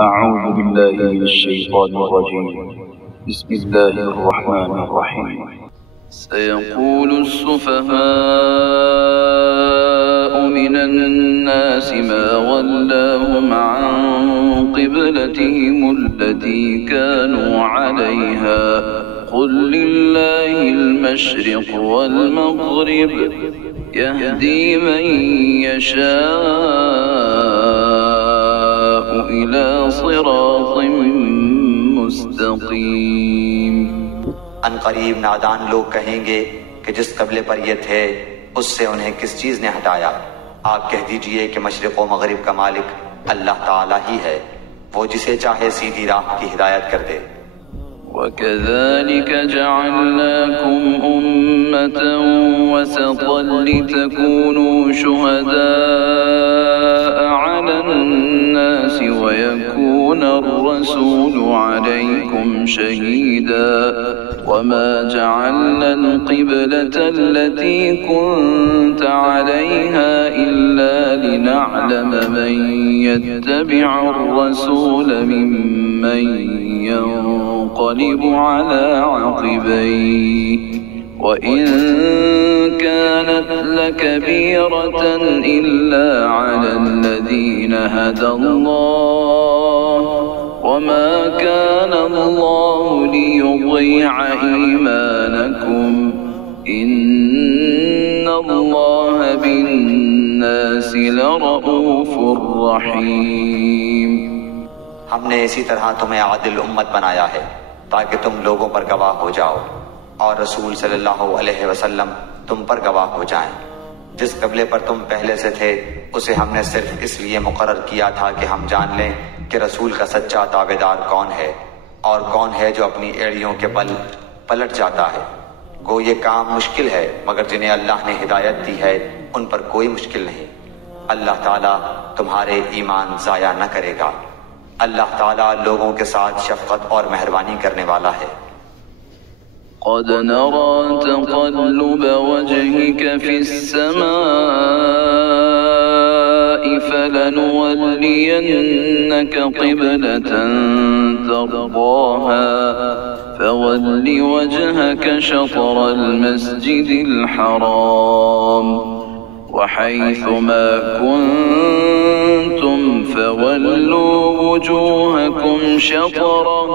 أعوذ بالله من الشيطان الرجيم. بسم الله الرحمن الرحيم. سيقول السفهاء من الناس ما ولاهم عن قبلتهم التي كانوا عليها قل لله المشرق والمغرب يهدي من يشاء إلى صراط مستقيم। अनकरीब नादान लोग कहेंगे कि जिस कबले पर ये थे उससे उन्हें किस चीज ने हटाया। आप कह दीजिए कि मशरिक व मगरिब का मालिक अल्लाह ताला ही है, वो जिसे चाहे सीधी राह की हिदायत कर दे। وكذلك جعلناكم أمة وسطا لتكونوا شهداء على الناس ويكون الرسول عليكم شهيدا وما جعلنا القبلة التي كنت عليها إلا لنعلم من يتبع الرسول ممن ينقلب على عقبيه وإن كانت لكبيرة إلا على الذين هدى الله وما كان الله ليضيع إيمانكم إن الله بالناس لرؤوف رحيم। हमने इसी तरह तुम्हें आदिल उम्मत बनाया है ताकि तुम लोगों पर गवाह हो जाओ और रसूल सल्लल्लाहु अलैहि वसल्लम तुम पर गवाह हो जाएं। जिस कबले पर तुम पहले से थे उसे हमने सिर्फ इसलिए मुकर्रर किया था कि हम जान लें कि रसूल का सच्चा ताबेदार कौन है और कौन है जो अपनी एड़ियों के बल पलट जाता है। गो ये काम मुश्किल है मगर जिन्हें अल्लाह ने हिदायत दी है उन पर कोई मुश्किल नहीं। अल्लाह ताला तुम्हारे ईमान जाया न करेगा। अल्लाह ताला लोगों के साथ शफकत और मेहरबानी करने वाला है। قد نرى تقلب وجهك في السماء فلنولينك قبلة ترضاها فول وجهك شطر المسجد الحرام وحيث ما كنتم فولوا وجوهكم شطره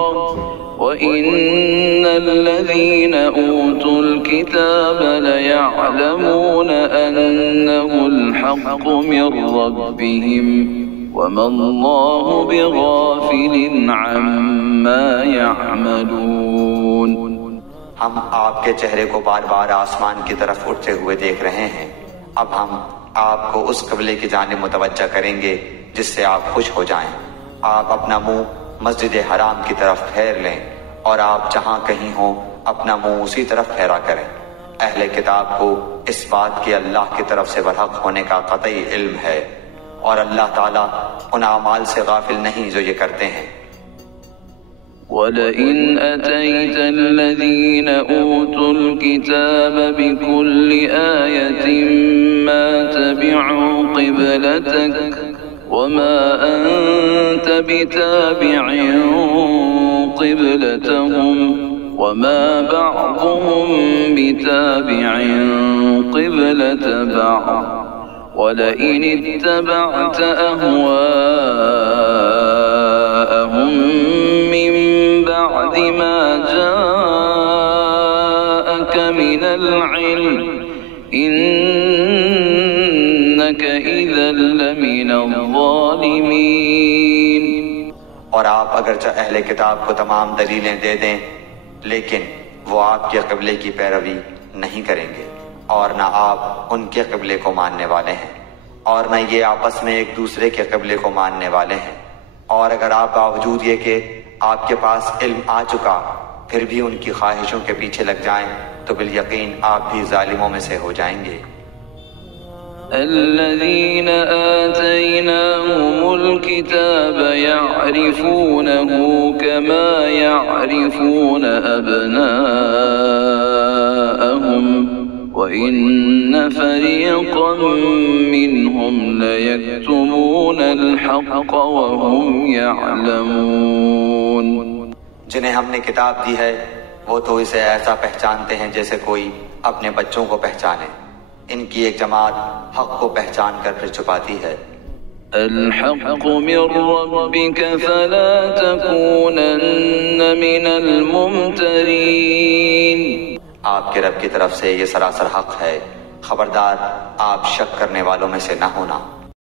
وإن الذين أوتوا الكتاب ليعلمون أنه الحق من ربهم وما الله بغافل عما يعملون। हम आपके चेहरे को बार बार आसमान की तरफ उठते हुए देख रहे हैं। अब हम आपको उस कबले की जानिब मुतवज्जा करेंगे जिससे आप खुश हो जाएं। आप अपना मुंह मस्जिद हराम की तरफ फेर लें और आप जहां कहीं हो अपना मुंह उसी तरफ फेरा करें। अहले किताब को इस बात के अल्लाह की तरफ से बरहक होने का कतई इल्म है और अल्लाह ताला उन अमाल से गाफिल नहीं जो ये करते हैं। वलइन अतैत الذين أوتوا الكتاب بكل آية ما تبعوا قبلتك وما أنت بتابع قبلتهم وما بعضهم بتابع قبلة بعض ولئن اتبعت أهواءهم من بعد ما جاءك من العلم إنك إذا لمن الظالمين। और आप अगरचे अहले किताब को तमाम दलीलें दे दें लेकिन वो आपके क़िबले की पैरवी नहीं करेंगे और न आप उनके क़िबले को मानने वाले हैं और न ये आपस में एक दूसरे के क़िबले को मानने वाले हैं। और अगर आप बावजूद ये कि आपके पास इल्म आ चुका फिर भी उनकी ख्वाहिशों के पीछे लग जाएं तो बिल यकीन आप भी जालिमों में से हो जाएंगे। الذين آتيناهم الكتاب يعرفونه كما يعرفون أبناءهم وإن فريقا منهم ليكتمون الحق وهم يعلمون। जिन्हें हमने किताब दी है वो तो इसे ऐसा पहचानते हैं जैसे कोई अपने बच्चों को पहचाने। इनकी एक जमात हक को पहचान कर फिर छुपाती है। الحق من ربك فلا تكونن من الممترين। आपके रब की तरफ से ये सरासर हक है, खबरदार आप शक करने वालों में से न होना।